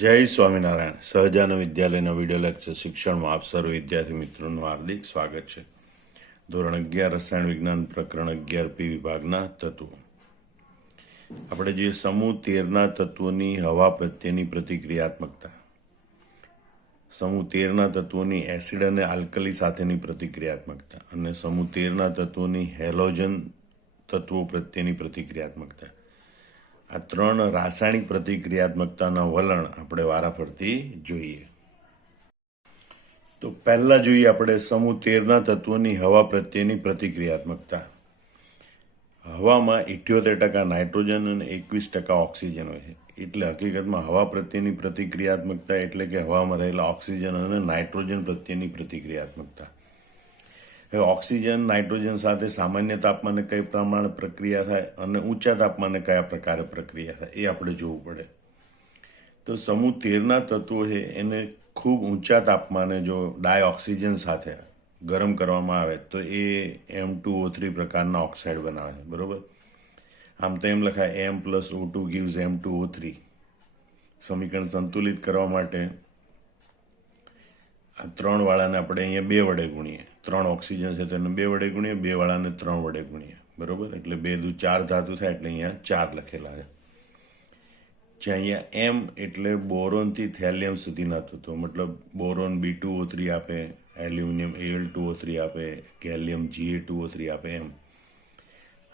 જય સ્વામિનારાયણ. સહજાનંદ વિદ્યાલયના video lecture શિક્ષણમાં આપ સર્વ વિદ્યાર્થી મિત્રોનું હાર્દિક સ્વાગત છે. ધોરણ 11 રસાયણ વિજ્ઞાન પ્રકરણ 11 પી વિભાગના તત્વો. આપણે જે સમૂહ 13ના તત્વોની હવા પ્રત્યેની પ્રતિક્રિયાત્મકતા, સમૂહ 13ના તત્વોની એસિડ અને આલ્કલી સાથેની પ્રતિક્રિયાત્મકતા અને સમૂહ 13ના તત્વોની હેલોજન તત્વો પ્રત્યેની પ્રતિક્રિયાત્મકતા, આ ત્રણ રાસાયણિક પ્રતિક્રિયાત્મકતાના વલણ આપણે વારાફરતી જોઈએ. તો પહેલા જોઈએ આપણે સમૂહ 13ના તત્વોની હવા પ્રત્યેની પ્રતિક્રિયાત્મકતા. હવામાં 78% નાઇટ્રોજન અને 21% ઓક્સિજન હોય છે. એટલે હકીકતમાં હવા પ્રત્યેની પ્રતિક્રિયાત્મકતા એટલે કે હવામાં રહેલા ઓક્સિજન અને નાઇટ્રોજન પ્રત્યેની પ્રતિક્રિયાત્મકતા. હવે ઓક્સિજન નાઇટ્રોજન સાથે સામાન્ય તાપમાને કઈ પ્રમાણે પ્રક્રિયા થાય અને ઊંચા તાપમાને કયા પ્રકારે પ્રક્રિયા થાય એ આપણે જોવું પડે. તો સમૂહ 13ના તત્વો છે એને ખૂબ ઊંચા તાપમાને જો ડાયઓક્સિજન સાથે ગરમ કરવામાં આવે તો એ M2O3 પ્રકારના ઓક્સાઇડ બનાવે છે, બરોબર. આમ તો એમ લખાય M + O2 gives M2O3. સમીકરણ સંતુલિત કરવા માટે આ 3 વાળાને આપણે અહીંયા 2 વડે ગુણીએ. 3 ઓક્સિજન છે તો એને 2 વડે ગુણીએ, 2 વાળાને 3 વડે ગુણીએ, બરોબર. એટલે 2 દુ 4 ધાતુ થાય એટલે અહીંયા 4 લખેલા છે. જે અહીંયા M એટલે બોરોનથી થેલિયમ સુધીના તત્વો, મતલબ બોરોન B2O3 આપે, એલ્યુમિનિયમ Al2O3 આપે, ગેલિયમ Ga2O3 આપે, એમ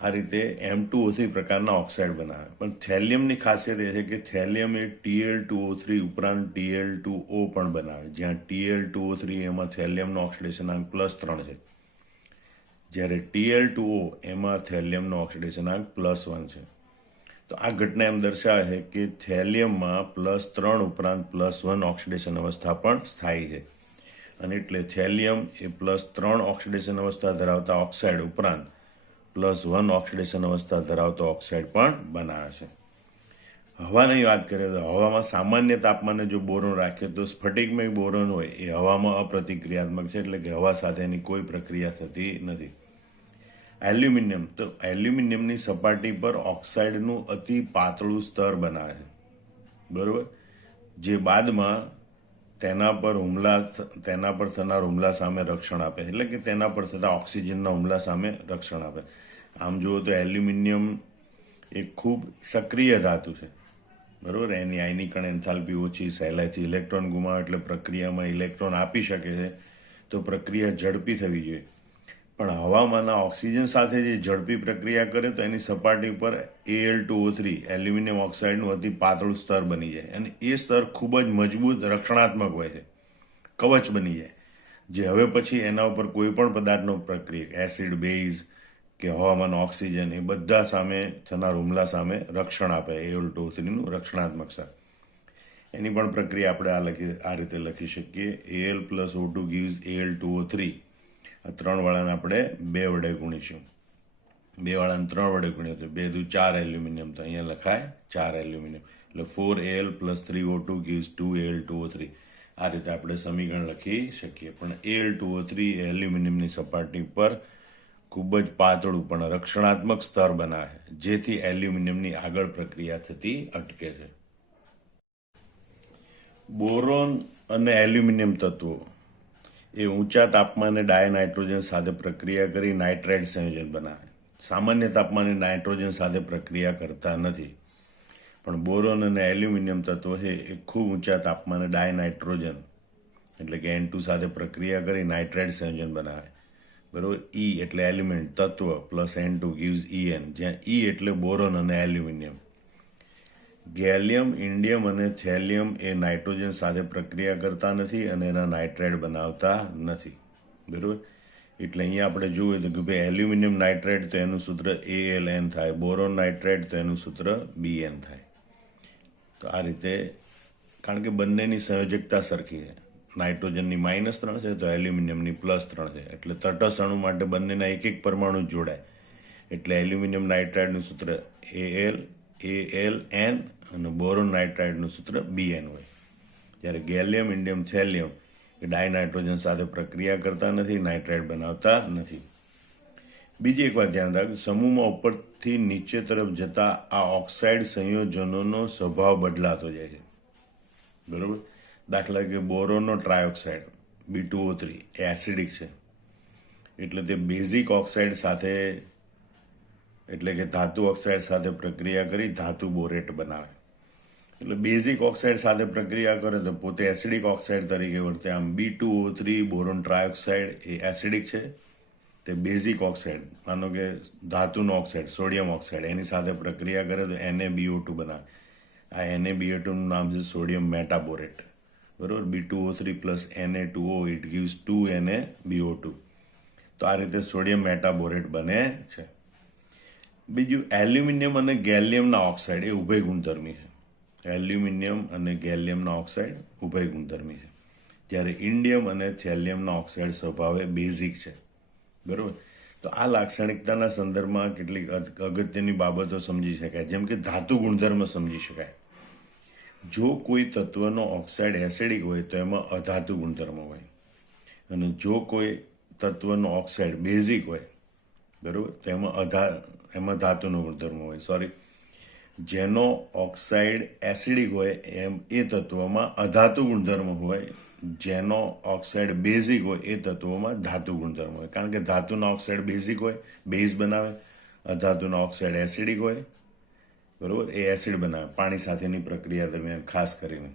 આ રીતે M2O3 પ્રકારના ઓક્સાઇડ બનાવે. પણ થેલિયમની ખાસિયત એ છે કે થેલિયમ એ Tl2O3 ઉપરાંત Tl2O પણ બનાવે, જ્યાં Tl2O3 એમાં થેલિયમનો ઓક્સિડેશનાંક +3 છે, જ્યારે Tl2O એમાં થેલિયમનો ઓક્સિડેશનાંક +1 છે. તો આ ઘટના એમ દર્શાવે છે કે થેલિયમમાં +3 ઉપરાંત +1 ઓક્સિડેશન અવસ્થા પણ સ્થાયી છે, અને એટલે થેલિયમ એ +3 ઓક્સિડેશન અવસ્થા ધરાવતા ઓક્સાઇડ ઉપરાંત +1 ઓક્સિડેશન અવસ્થા ધરાવતો ઓક્સાઇડ પણ બનાવે છે. હવાની વાત કરીએ તો હવામાં સામાન્ય તાપમાને જો બોરોન રાખીએ તો સ્ફટિકમય બોરોન હોય એ હવામાં અપ્રતિક્રિયાત્મક છે, એટલે કે હવા સાથેની કોઈ પ્રક્રિયા થતી નથી. એલ્યુમિનિયમ, તો એલ્યુમિનિયમની સપાટી પર ઓક્સાઇડનું અતિ પાતળું સ્તર બનાવે છે, બરોબર, જે બાદમાં તેના પર થનાર હુમલા સામે રક્ષણ આપે, એટલે કે તેના પર થતા ઓક્સિજનના હુમલા સામે રક્ષણ આપે. આમ જુઓ તો એલ્યુમિનિયમ એ ખૂબ સક્રિય ધાતુ છે, બરોબર. એની આયનીકરણ એન્થાલ્પી ઓછી, સહેલાઈથી ઇલેક્ટ્રોન ગુમાવે એટલે પ્રક્રિયામાં ઇલેક્ટ્રોન આપી શકે છે, તો પ્રક્રિયા ઝડપી થવી જોઈએ. પણ હવામાંના ઓક્સિજન સાથે જે ઝડપી પ્રક્રિયા કરે તો એની સપાટી ઉપર Al2O3 એલ્યુમિનિયમ ઓક્સાઇડનું અતિ પાતળું સ્તર બની જાય, અને એ સ્તર ખૂબ જ મજબૂત રક્ષણાત્મક હોય છે, કવચ બની જાય, જે હવે પછી એના ઉપર કોઈ પણ પદાર્થનો પ્રક્રિયા, એસિડ, બેઝ કે હવામાંનો ઓક્સિજન, એ બધા સામે થનાર હુમલા સામે રક્ષણ આપે. Al2O3નું રક્ષણાત્મક સ્તર, એની પણ પ્રક્રિયા આપણે આ રીતે લખી શકીએ. Al + O2 gives Al2O3. આ 3 વાળાને આપણે 2 વડે ગુણીશું. 2 વાળાને 3 વડે ગુણીએ તો 2 દુ 4 એલ્યુમિનિયમ, તો અહીંયા લખાય 4 એલ્યુમિનિયમ, એટલે 4Al + 3O2 gives 2Al2O3. આ રીતે આપણે સમીકરણ લખી શકીએ. પણ Al2O3 એલ્યુમિનિયમની સપાટી પર ખૂબ જ પાતળું પણ રક્ષણાત્મક સ્તર બનાવે, જેથી એલ્યુમિનિયમની આગળ પ્રક્રિયા થતી અટકે છે. બોરોન અને એલ્યુમિનિયમ તત્વો એ ઊંચા તાપમાને ડાયનાઇટ્રોજન સાથે પ્રક્રિયા કરી નાઇટ્રાઇડ સંયોજન બનાવે. સામાન્ય તાપમાને નાઇટ્રોજન સાથે પ્રક્રિયા કરતા નથી. પણ બોરોન અને એલ્યુમિનિયમ તત્વો છે એ ખૂબ ઊંચા તાપમાને ડાયનાઇટ્રોજન એટલે કે N2 સાથે પ્રક્રિયા કરી નાઇટ્રાઇડ સંયોજન બનાવે, બરોબર. E એટલે એલિમેન્ટ, તત્વ, +N2 gives En, જ્યાં E એટલે બોરોન અને એલ્યુમિનિયમ. ગેલિયમ, ઇન્ડિયમ અને થેલિયમ એ નાઇટ્રોજન સાથે પ્રક્રિયા કરતા નથી અને એના નાઇટ્રાઇડ બનાવતા નથી, બરોબર. એટલે અહીંયા આપણે જોઈએ તો કે ભાઈ એલ્યુમિનિયમ નાઇટ્રાઇડ તો એનું સૂત્ર AlN થાય, બોરોન નાઇટ્રાઇડ તો એનું સૂત્ર Bn થાય. તો આ રીતે, કારણ કે બંનેની સંયોજકતા સરખી છે, નાઇટ્રોજનની -3 છે તો એલ્યુમિનિયમની +3 છે, એટલે તટસ્થ અણુ માટે બંનેના એક પરમાણુ જોડાય, એટલે એલ્યુમિનિયમ નાઇટ્રાઇડનું સૂત્ર AlN અને બોરોન નાઇટ્રાઇડનું સૂત્ર Bn હોય. જ્યારે ગેલિયમ, ઇન્ડિયમ, થેલિયમ એ ડાયનાઇટ્રોજન સાથે પ્રક્રિયા કરતા નથી, નાઇટ્રાઇડ બનાવતા નથી. બીજી એક વાત ધ્યાન રાખજો, સમૂહમાં ઉપરથી નીચે તરફ જતા આ ઓક્સાઇડ સંયોજનોનો સ્વભાવ બદલાતો જાય છે. બરોબર. દાખલા કે બોરોનનો ટ્રાયોક્સાઇડ B2O3 એ એસિડિક છે, એટલે તે બેઝિક ઓક્સાઇડ સાથે એટલે કે ધાતુ ઓક્સાઇડ સાથે પ્રક્રિયા કરી ધાતુ બોરેટ બનાવે. એટલે બેઝિક ઓક્સાઇડ સાથે પ્રક્રિયા કરે તો પોતે એસિડિક ઓક્સાઇડ તરીકે વર્તે. આમ B2O3 બોરોન ટ્રાયોક્સાઇડ એ એસિડિક છે, તે બેઝિક ઓક્સાઇડ માનો કે ધાતુનો ઓક્સાઇડ સોડિયમ ઓક્સાઇડ એની સાથે પ્રક્રિયા કરે તો NaBO2 બનાવે. આ NaBO2 નું નામ છે સોડિયમ મેટાબોરેટ. બરોબર. B2O3 plus Na2O it gives 2NaBO2. તો આ રીતે સોડિયમ મેટાબોરેટ બને છે. બીજું એલ્યુમિનિયમ અને ગેલિયમના ઓક્સાઇડ એ ઉભય ગુણધર્મી છે. એલ્યુમિનિયમ અને ગેલિયમના ઓક્સાઇડ ઉભય ગુણધર્મી છે, જ્યારે ઇન્ડિયમ અને થેલિયમના ઓક્સાઇડ સ્વભાવે બેઝિક છે. બરોબર. તો આ લાક્ષણિકતાના સંદર્ભમાં કેટલીક અગત્યની બાબતો સમજી શકાય, જેમ કે ધાતુ ગુણધર્મ સમજી શકાય. જો કોઈ તત્વનો ઓક્સાઇડ એસિડિક હોય તો એમાં અધાતુ ગુણધર્મ હોય, અને જો કોઈ તત્વનો ઓક્સાઇડ બેઝિક હોય, બરોબર, તો એમાં ધાતુનો ગુણધર્મ હોય. સોરી, જેનો ઓક્સાઇડ એસિડિક હોય એમ એ તત્વમાં અધાતુ ગુણધર્મ હોય, જેનો ઓક્સાઇડ બેઝિક હોય એ તત્વોમાં ધાતુ ગુણધર્મ હોય. કારણ કે ધાતુના ઓક્સાઇડ બેઝિક હોય, બેઝ બનાવે, અધાતુના ઓક્સાઇડ એસિડિક હોય, બરોબર, એ એસિડ બનાવે પાણી સાથેની પ્રક્રિયા દરમિયાન ખાસ કરીને.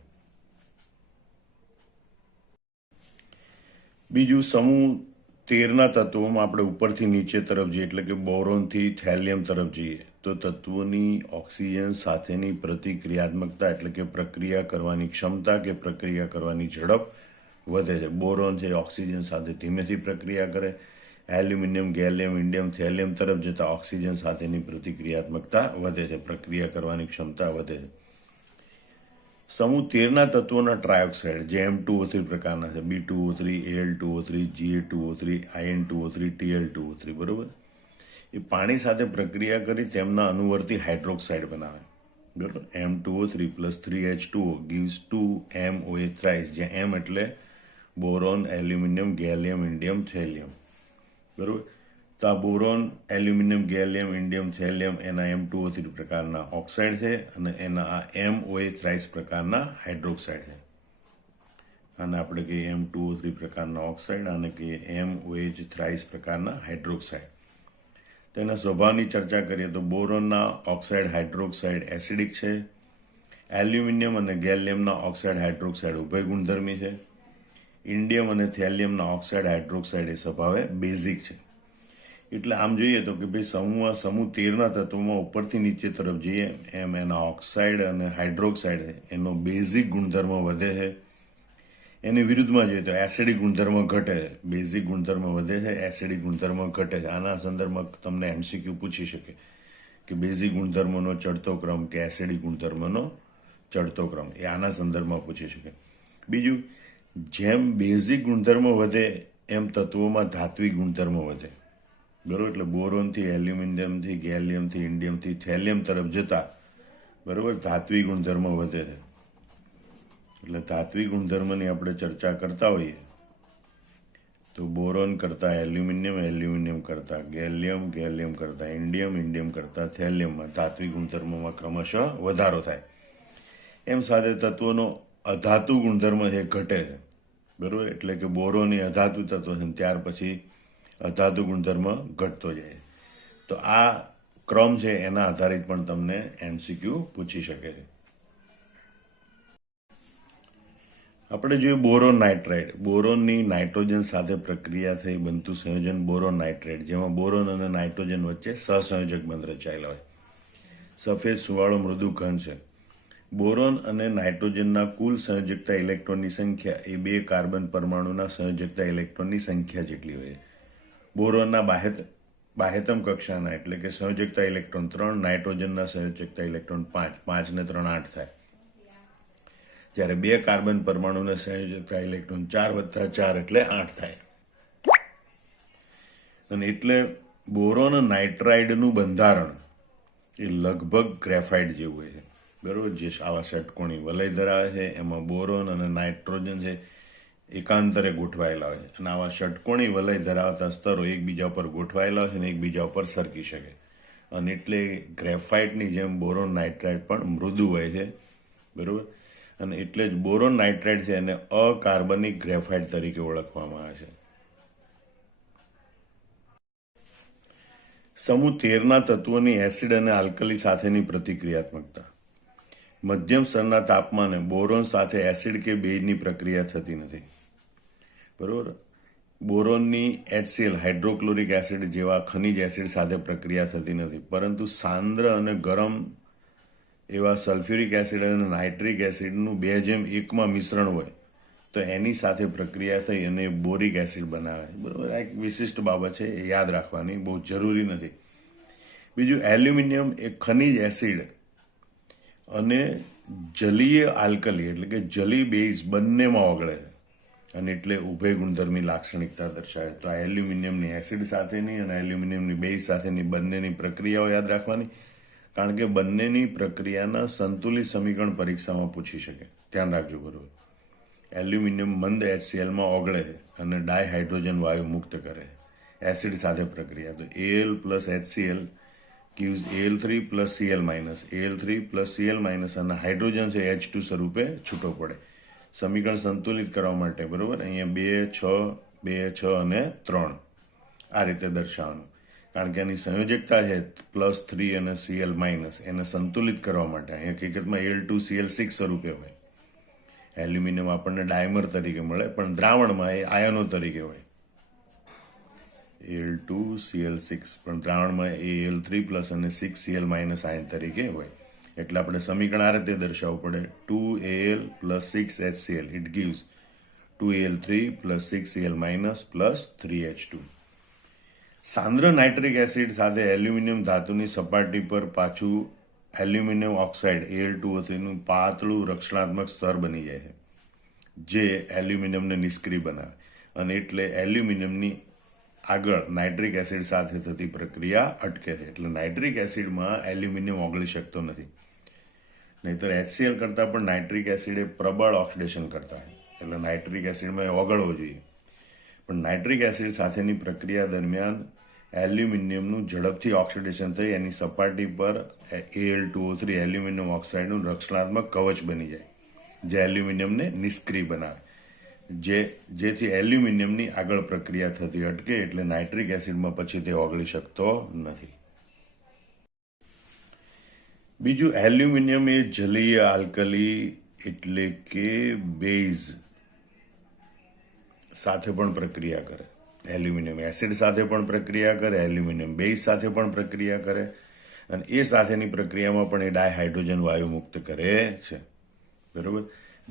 બીજું, સમૂહ 13ના તત્વોમાં આપણે ઉપરથી નીચે તરફ જઈએ એટલે કે બોરોનથી થેલિયમ તરફ જઈએ તો તત્વોની ઓક્સિજન સાથેની પ્રતિક્રિયાત્મકતા એટલે કે પ્રક્રિયા કરવાની ક્ષમતા કે પ્રક્રિયા કરવાની ઝડપ વધે છે. બોરોન છે ઓક્સિજન સાથે ધીમેથી પ્રક્રિયા કરે. એલ્યુમિનિયમ, ગેલિયમ, ઇન્ડિયમ, થેલિયમ તરફ જતા ઓક્સિજન સાથેની પ્રતિક્રિયાત્મકતા વધે છે, પ્રક્રિયા કરવાની ક્ષમતા વધે છે. સમૂહ 13ના તત્વોના ટ્રાયોક્સાઇડ જે M2O3 પ્રકારના છે, B2O3, Al2O3, Ga2O3, In2O3, Tl2O3, બરોબર, એ પાણી સાથે પ્રક્રિયા કરી તેમના અનુવર્તી હાઇડ્રોક્સાઇડ બનાવે. બરોબર. M2O3 plus 3H2O gives 2MOA thrice, જ્યાં M એટલે boron, aluminium, gallium, indium, thallium. બરોબર. તો આ boron, aluminium, gallium, indium, thallium એના M2O3 પ્રકારના ઓક્સાઇડ છે, અને એના આ MOA thrice પ્રકારના હાઇડ્રોક્સાઇડ છે. આને આપણે કહીએ M2O3 પ્રકારના ઓક્સાઇડ, અને કહીએ MOH thrice પ્રકારના હાઇડ્રોક્સાઇડ. તેના સ્વભાવની ચર્ચા કરીએ તો બોરોનના ઓક્સાઇડ હાઇડ્રોક્સાઇડ એસિડિક છે, એલ્યુમિનિયમ અને ગેલિયમના ઓક્સાઇડ હાઇડ્રોક્સાઇડ ઉભય ગુણધર્મી છે, ઇન્ડિયમ અને થેલિયમના ઓક્સાઇડ હાઇડ્રોક્સાઇડ એ સ્વભાવે બેઝિક છે. એટલે આમ જોઈએ તો કે ભાઈ સમૂહ 13ના તત્વોમાં ઉપરથી નીચે તરફ જઈએ એમ એના ઓક્સાઇડ અને હાઇડ્રોક્સાઇડ એનો બેઝિક ગુણધર્મ વધે છે. એની વિરુદ્ધમાં જોઈએ તો એસિડિક ગુણધર્મ ઘટે છે. બેઝિક ગુણધર્મ વધે છે, એસિડિક ગુણધર્મ ઘટે છે. આના સંદર્ભમાં તમને MCQ પૂછી શકે કે બેઝિક ગુણધર્મનો ચડતો ક્રમ કે એસિડિક ગુણધર્મનો ચડતો ક્રમ, એ આના સંદર્ભમાં પૂછી શકે. બીજું, જેમ બેઝિક ગુણધર્મ વધે એમ તત્વોમાં ધાત્વિક ગુણધર્મ વધે. બરોબર. એટલે બોરોનથી, એલ્યુમિનિયમથી, ગેલિયમથી, ઇન્ડિયમથી, થેલિયમ તરફ જતા, બરોબર, ધાત્વિક ગુણધર્મ વધે છે. એટલે ધાત્વિક ગુણધર્મની આપણે ચર્ચા કરતા હોઈએ તો બોરોન કરતા એલ્યુમિનિયમ, એલ્યુમિનિયમ કરતા ગેલિયમ, ગેલિયમ કરતા ઇન્ડિયમ, ઇન્ડિયમ કરતા થેલિયમમાં ધાત્વિક ગુણધર્મમાં ક્રમશઃ વધારો થાય. એમ સાથે તત્વોનો અધાતુ ગુણધર્મ એ ઘટે છે. બરોબર. એટલે કે બોરોન એ અધાતુ તત્વ છે, ત્યાર પછી અધાતુ ગુણધર્મ ઘટતો જાય. તો આ ક્રમ છે એના આધારિત પણ તમને MCQ પૂછી શકે છે. આપણે જોયું બોરોન નાઇટ્રાઇડ. બોરોનની નાઇટ્રોજન સાથે પ્રક્રિયા થઈ બનતું સંયોજન બોરોન નાઇટ્રાઇડ, જેમાં બોરોન અને નાઇટ્રોજન વચ્ચે સહસંયોજક બંધ રચાયેલા હોય. સફેદ સુવાળો મૃદુ ઘન છે. બોરોન અને નાઇટ્રોજનના કુલ સંયોજકતા ઇલેક્ટ્રોનની સંખ્યા એ બે કાર્બન પરમાણુના સંયોજકતા ઇલેક્ટ્રોનની સંખ્યા જેટલી હોય. બોરોનના બાહ્યતમ કક્ષાના એટલે કે સંયોજકતા ઇલેક્ટ્રોન 3, નાઇટ્રોજનના સંયોજકતા ઇલેક્ટ્રોન 5, 5 ને 3 8 થાય. જ્યારે બે કાર્બન પરમાણુના સંયોજકતા ઇલેક્ટ્રોન 4 + 4 એટલે 8 થાય. અને એટલે બોરોન નાઇટ્રાઇડનું બંધારણ એ લગભગ ગ્રેફાઇટ જેવું હોય છે. બરોબર. જે આવા ષટકોણી વલય ધરાવે છે એમાં બોરોન અને નાઇટ્રોજન છે એકાંતરે ગોઠવાયેલા હોય છે, અને આવા ષટકોણી વલય ધરાવતા સ્તરો એકબીજા ઉપર ગોઠવાયેલા હોય છે અને એકબીજા ઉપર સરકી શકે. અને એટલે ગ્રેફાઇટની જેમ બોરોન નાઇટ્રાઇડ પણ મૃદુ હોય છે. બરોબર. અને એટલે જ બોરોન નાઇટ્રાઇડ છે એને અકાર્બનિક ગ્રેફાઇટ તરીકે ઓળખવામાં આવે છે. સમૂહ 13ના તત્વોની એસિડ અને આલ્કલી સાથેની પ્રતિક્રિયાત્મકતા. મધ્યમ સ્તરના તાપમાને બોરોન સાથે એસિડ કે બેઝની પ્રક્રિયા થતી નથી. બરોબર. બોરોનની HCl હાઇડ્રોક્લોરિક એસિડ જેવા ખનિજ એસિડ સાથે પ્રક્રિયા થતી નથી, પરંતુ સાંદ્ર અને ગરમ એવા સલ્ફ્યુરિક એસિડ અને નાઇટ્રિક એસિડનું 2:1 મિશ્રણ હોય તો એની સાથે પ્રક્રિયા થઈ અને બોરિક એસિડ બનાવે. બરોબર. આ એક વિશિષ્ટ બાબત છે, એ યાદ રાખવાની, બહુ જરૂરી નથી. બીજું, એલ્યુમિનિયમ એ ખનિજ એસિડ અને જલીય આલ્કલી એટલે કે જલી બેઝ બંનેમાં ઓગળે છે અને એટલે ઉભય ગુણધર્મી લાક્ષણિકતા દર્શાવે. તો આ એલ્યુમિનિયમની એસિડ સાથેની અને એલ્યુમિનિયમની બેઝ સાથેની બંનેની પ્રક્રિયાઓ યાદ રાખવાની, કારણ કે બંનેની પ્રક્રિયાના સંતુલિત સમીકરણ પરીક્ષામાં પૂછી શકે. ધ્યાન રાખજો. બરોબર. એલ્યુમિનિયમ મંદ HClમાં ઓગળે છે અને ડાયહાઇડ્રોજન વાયુ મુક્ત કરે એસિડ સાથે પ્રક્રિયા. તો Al plus HCl gives Al3 plus Cl minus, Al3 plus Cl minus અને હાઇડ્રોજન છે H2 સ્વરૂપે છૂટો પડે. સમીકરણ સંતુલિત કરવા માટે, બરોબર, અહીંયા 2, 6, 2, 6 અને 3 આ રીતે દર્શાવવાનું, કારણ કે એની સંયોજકતા છે +3 અને Cl માઇનસ. એને સંતુલિત કરવા માટે અહીંયા હકીકતમાં Al2Cl6 સ્વરૂપે હોય. એલ્યુમિનિયમ આપણને ડાયમર તરીકે મળે, પણ દ્રાવણમાં એ આયનો તરીકે હોય. Al2Cl6 પણ દ્રાવણમાં Al3 પ્લસ અને 6Cl માઇનસ આયન તરીકે હોય. એટલે આપણે સમીકરણ આ રીતે દર્શાવવું પડે: 2Al plus 6HCl it gives 2Al3 plus 6Cl minus plus 3H2. સાંદ્ર નાઇટ્રિક એસિડ સાથે એલ્યુમિનિયમ ધાતુની સપાટી પર પાછું એલ્યુમિનિયમ ઓક્સાઇડ Al2O3 નું પાતળું રક્ષણાત્મક સ્તર બની જાય છે, જે એલ્યુમિનિયમને નિષ્ક્રિય બનાવે અને એટલે એલ્યુમિનિયમની આગળ નાઇટ્રિક એસિડ સાથે થતી પ્રક્રિયા અટકે છે. એટલે નાઇટ્રિક એસિડમાં એલ્યુમિનિયમ ઓગળી શકતો નથી. નહીતર HCl કરતાં પણ નાઇટ્રિક એસિડ એ પ્રબળ ઓક્સિડેશન કરતા હોય, એટલે નાઇટ્રિક એસિડમાં એ ઓગળવો જોઈએ. પણ નાઇટ્રિક એસિડ સાથેની પ્રક્રિયા દરમિયાન એલ્યુમિનિયમનું ઝડપથી ઓક્સિડેશન થઈ એની સપાટી પર Al2O3 એલ્યુમિનિયમ ઓક્સાઇડનું રક્ષણાત્મક કવચ બની જાય, જે એલ્યુમિનિયમને નિષ્ક્રિય બનાવે, જેથી એલ્યુમિનિયમની આગળ પ્રક્રિયા થતી અટકે, એટલે નાઇટ્રિક એસિડમાં પછી તે ઓગળી શકતો નથી. બીજું, એલ્યુમિનિયમ એ જલીય આલ્કલી એટલે કે બેઝ સાથે પણ પ્રક્રિયા કરે. એલ્યુમિનિયમ એસિડ સાથે પણ પ્રક્રિયા કરે, એલ્યુમિનિયમ બેઝ સાથે પણ પ્રક્રિયા કરે, અને એ સાથેની પ્રક્રિયામાં પણ એ ડાયહાઇડ્રોજન વાયુ મુક્ત કરે છે. બરોબર.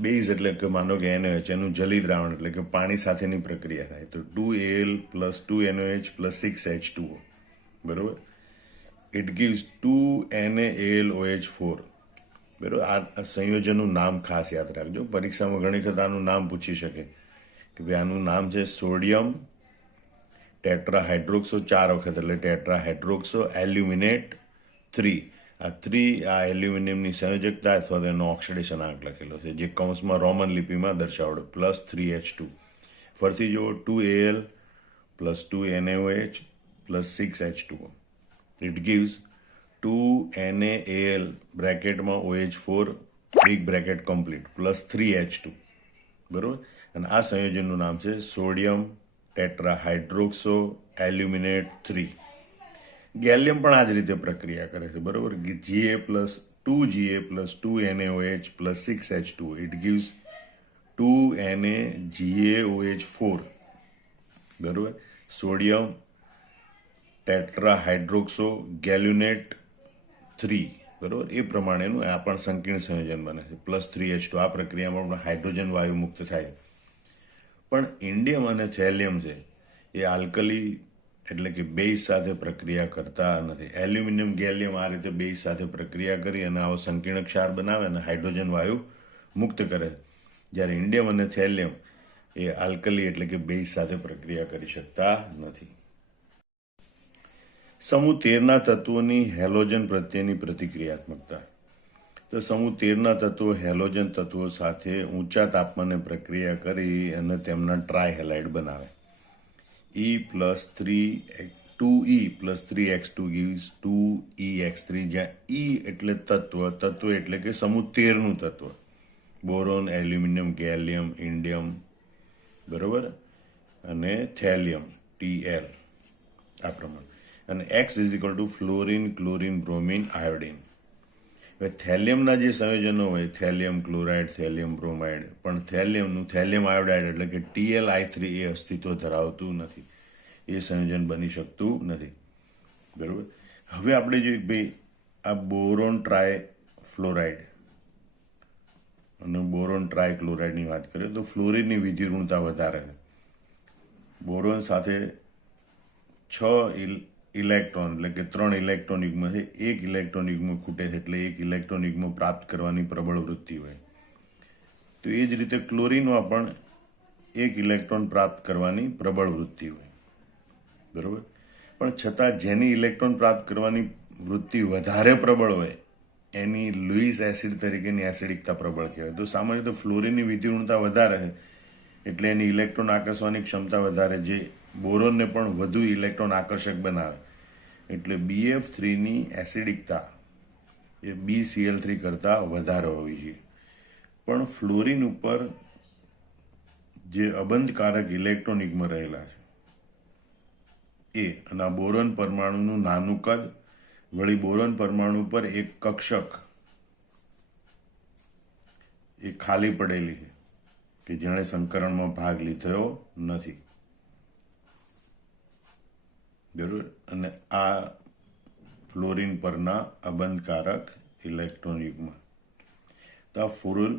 બેઝ એટલે કે માનો કે NaOH, એનું જલી દ્રાવણ એટલે કે પાણી સાથેની પ્રક્રિયા થાય તો 2Al plus 2NaOH plus 6H2O. બરોબર. It gives 2NaAlOH4. બરોબર. આ સંયોજનનું નામ ખાસ યાદ રાખજો, પરીક્ષામાં ઘણી વખત આનું નામ પૂછી શકે કે ભાઈ આનું નામ છે સોડિયમ ટેટ્રાહાઇડ્રોક્સો 4 વખત, એટલે ટેટ્રાહાઇડ્રોક્સો એલ્યુમિનેટ 3. આ એલ્યુમિનિયમની સંયોજકતા અથવા તેનો ઓક્સિડેશન આંક લખેલો છે, જે કૌંસમાં રોમન લિપિમાં દર્શાવડો +3H2. ફરીથી જુઓ, 2Al plus 2NaOH plus 6H2O. It gives 2NaAl બ્રેકેટમાં OH4 big bracket complete plus 3H2. બરોબર. અને આ સંયોજનનું નામ છે સોડિયમ ટેટ્રાહાઇડ્રોક્સો એલ્યુમિનેટ 3. ગેલિયમ પણ આ જ રીતે પ્રક્રિયા કરે છે. બરોબર. Ga plus 2Ga plus 2NaOH plus 6H2O. It gives 2NaGaOH4. બરોબર. સોડિયમ ટેટ્રાહાઇડ્રોક્સો ગેલ્યુનેટ 3. બરોબર. એ પ્રમાણેનું આ પણ સંકીર્ણ સંયોજન બને છે +3H2. આ પ્રક્રિયામાં પણ હાઇડ્રોજન વાયુ મુક્ત થાય. પણ ઇન્ડિયમ અને થેલિયમ છે એ આલ્કલી એટલે કે બેઝ સાથે પ્રક્રિયા કરતા નથી. એલ્યુમિનિયમ ગેલિયમ આ રીતે બેઝ સાથે પ્રક્રિયા કરી અને આવો સંકીર્ણ ક્ષાર બનાવે અને હાઇડ્રોજન વાયુ મુક્ત કરે, જ્યારે ઇન્ડિયમ અને થેલિયમ એ આલ્કલી એટલે કે બેઝ સાથે પ્રક્રિયા કરી શકતા નથી. સમૂહ 13ના તત્વોની હેલોજન પ્રત્યેની પ્રતિક્રિયાત્મકતા. તો સમૂહ 13ના તત્વો હેલોજન તત્વો સાથે ઊંચા તાપમાને પ્રક્રિયા કરી અને તેમના ટ્રાયહેલાઇડ બનાવે. 2E plus 3x2 gives 2EX3, જ્યાં E એટલે તત્વ એટલે કે સમૂહ 13નું તત્વ. બોરોન, એલ્યુમિનિયમ, ગેલિયમ, ઇન્ડિયમ, બરોબર, અને થેલિયમ TL આ પ્રમાણે. અને X is equal to fluorine, chlorine, bromine, iodine. હવે થેલિયમના જે સંયોજનો હોય, થેલિયમ ક્લોરાઇડ, થેલિયમ બ્રોમાઇડ, પણ થેલિયમનું થેલિયમ આયોડાઇડ એટલે કે TlI3 એ અસ્તિત્વ ધરાવતું નથી, એ સંયોજન બની શકતું નથી, બરોબર. હવે આપણે જોઈએ ભાઈ આ બોરોન ટ્રાય ફ્લોરાઇડ અને બોરોન ટ્રાય ક્લોરાઇડની વાત કરીએ તો ફ્લોરિનની વિદ્યુતઋણતા વધારે છે. બોરોન સાથે 6 ઇલેક્ટ્રોન એટલે કે 3 ઇલેક્ટ્રોન યુગ્મ છે, 1 ઇલેક્ટ્રોન યુગ્મ ખૂટે છે, એટલે 1 ઇલેક્ટ્રોન યુગ્મ પ્રાપ્ત કરવાની પ્રબળ વૃત્તિ હોય. તો એ જ રીતે ક્લોરિનમાં પણ 1 ઇલેક્ટ્રોન પ્રાપ્ત કરવાની પ્રબળ વૃત્તિ હોય, બરોબર. પણ છતાં જેની ઇલેક્ટ્રોન પ્રાપ્ત કરવાની વૃત્તિ વધારે પ્રબળ હોય એની લુઈસ એસિડ તરીકેની એસિડિકતા પ્રબળ કહેવાય. તો સામાન્ય રીતે ફ્લોરિનની વિદ્યુતઋણતા વધારે છે એટલે એની ઇલેક્ટ્રોન આકર્ષવાની ક્ષમતા વધારે, જે બોરોનને પણ વધુ ઇલેક્ટ્રોન આકર્ષક બનાવે. એટલે BF3ની એસિડિકતા એ BCl3 કરતાં વધારે હોવી જોઈએ. પણ ફ્લોરિન ઉપર જે અબંધકારક ઇલેક્ટ્રોન યુગ્મ રહેલા છે એ અને આ બોરોન પરમાણુનું નાનું કદ, વળી બોરોન પરમાણુ પર એક કક્ષક એ ખાલી પડેલી છે કે જેણે સંકરણમાં ભાગ લીધો નથી, બરોબર. અને આ ફ્લોરિન પરના અબંધકારક ઇલેક્ટ્રોન યુગ્મ. તો આ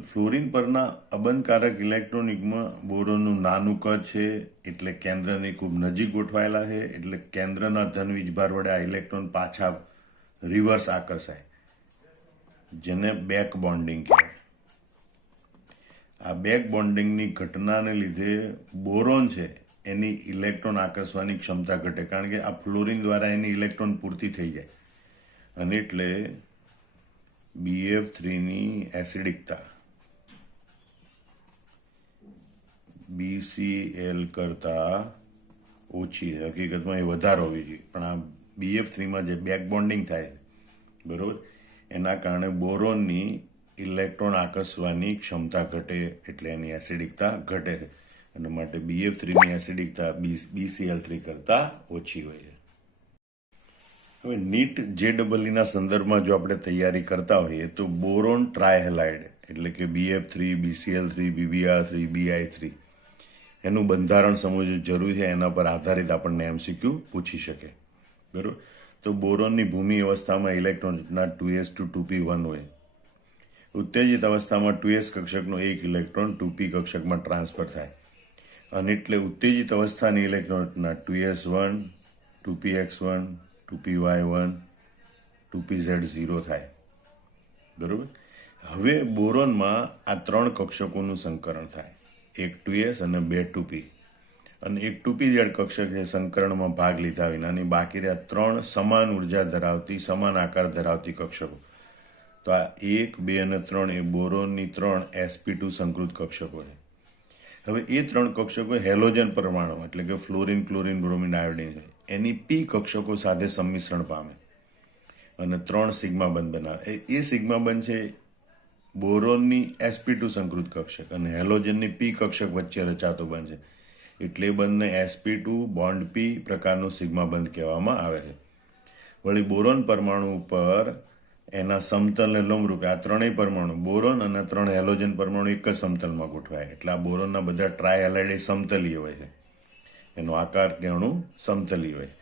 ફ્લોરિન પરના અબંધકારક ઇલેક્ટ્રોન યુગ્મ બોરોનનું નાનું કદ છે એટલે કેન્દ્રની ખૂબ નજીક ગોઠવાયેલા છે, એટલે કેન્દ્રના ધન વીજભાર વડે આ ઇલેક્ટ્રોન પાછા રિવર્સ આકર્ષાય, જેને બેક બોન્ડિંગ કહેવાય. આ બેક બોન્ડિંગની ઘટનાને લીધે બોરોન છે એની ઇલેક્ટ્રોન આકર્ષવાની ક્ષમતા ઘટે, કારણ કે આ ફ્લોરિન દ્વારા એની ઇલેક્ટ્રોન પૂર્તિ થઈ જાય. અને એટલે BF3ની એસિડિકતા BCl કરતા ઓછી છે. હકીકતમાં એ વધારે હોવી જોઈએ, પણ આ BF3માં જે બેક બોન્ડિંગ થાય, બરોબર, એના કારણે બોરોનની ઇલેક્ટ્રોન આકર્ષવાની ક્ષમતા ઘટે એટલે એની એસિડિકતા ઘટે છે. અને માટે BF3ની એસિડિકતા BCl3 કરતાં ઓછી હોય છે. હવે નીટ JEE ના સંદર્ભમાં જો આપણે તૈયારી કરતા હોઈએ તો બોરોન ટ્રાયહેલાઇડ એટલે કે BF3, BCl3, BBr3, BI3 એનું બંધારણ સમજવું જરૂરી છે. એના પર આધારિત આપણને MCQ પૂછી શકે, બરોબર. તો બોરોનની ભૂમિ અવસ્થામાં ઇલેક્ટ્રોન રચના 2s2p1 હોય. ઉત્તેજિત અવસ્થામાં 2s કક્ષકનો એક ઇલેક્ટ્રોન 2p કક્ષકમાં ટ્રાન્સફર થાય, અને એટલે ઉત્તેજિત અવસ્થાની ઇલેક્ટ્રોન રચના 2s1, 2px1, 2py1, 2pz0 થાય, બરોબર. હવે બોરોનમાં આ 3 કક્ષકોનું સંકરણ થાય, એક 2s અને 2 2p, અને એક 2pz કક્ષક એ સંકરણમાં ભાગ લીધા વિનાની બાકી રહ્યા 3 સમાન ઉર્જા ધરાવતી, સમાન આકાર ધરાવતી કક્ષકો. તો આ 1, 2 અને 3 એ બોરોનની 3 sp2 સંકૃત કક્ષકો છે. હવે એ 3 કક્ષકો હેલોજન પરમાણુ એટલે કે ફ્લોરિન, ક્લોરિન, બ્રોમિન, આયોડિન છે એની p કક્ષકો સાથે સંમિશ્રણ પામે અને 3 સિગ્મા બંધ બનાવે. એ સિગ્મા બંધ છે બોરોનની sp2 સંકૃત કક્ષક અને હેલોજનની p કક્ષક વચ્ચે રચાતો બંધ છે, એટલે એ બંધને sp2 બોન્ડ p પ્રકારનો સિગ્મા બંધ કહેવામાં આવે છે. વળી બોરોન પરમાણુ ઉપર એના સમતલને લંબરૂપે આ 3 પરમાણુ, બોરોન અને 3 હેલોજન પરમાણુ એક જ સમતલમાં ગોઠવાય, એટલે આ બોરોનના બધા ટ્રાયહેલાઇડ એ સમતલીય હોય છે, એનો આકાર કે અણુ સમતલી હોય,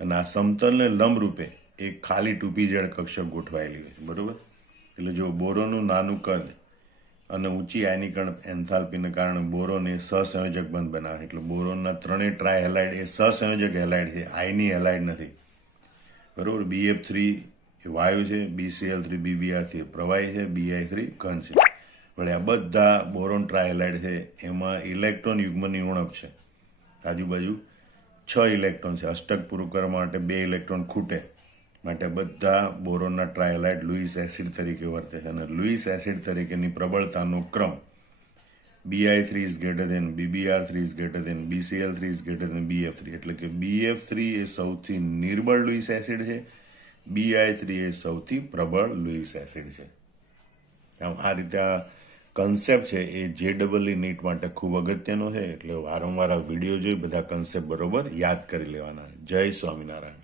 અને આ સમતલને લંબરૂપે એક ખાલી 2pz કક્ષક ગોઠવાયેલી હોય, બરોબર. એટલે જો બોરોનનું નાનું કદ અને ઊંચી આયનીકરણ એન્થાલ્પીને કારણે બોરોન એ સહસંયોજક બંધ બનાવે, એટલે બોરોનના 3 ટ્રાયહેલાઇડ એ સહસંયોજક હેલાઇડ છે, આયની હેલાઇડ નથી, બરોબર. BF3 એ વાયુ છે, BCl3 BBr3 પ્રવાહી છે, BI3 ઘન છે. વળી આ બધા બોરોન ટ્રાયહેલાઇડ છે એમાં ઇલેક્ટ્રોન યુગ્મની ઉણપ છે, આજુબાજુ 6 ઇલેક્ટ્રોન છે. અષ્ટક પૂરું કરવા માટે 2 ઇલેક્ટ્રોન ખૂટે, માટે બધા બોરોનના ટ્રાયહેલાઇડ લુઈસ એસિડ તરીકે વર્તે છે, અને લુઈસ એસિડ તરીકેની પ્રબળતાનો ક્રમ BI3 is greater than, BBr3 is greater than, BCl3 is greater than BF3, એટલે કે BF3 એ સૌથી નિર્બળ લુઈસ એસિડ છે, BI3 એ સૌથી પ્રબળ લુઈસ એસિડ છે. આમ આ રીતે કન્સેપ્ટ છે એ JEE નીટ માટે ખૂબ અગત્યનો છે, એટલે વારંવાર આ વિડીયો જોઈ બધા કન્સેપ્ટ બરોબર યાદ કરી લેવાના. જય સ્વામિનારાયણ.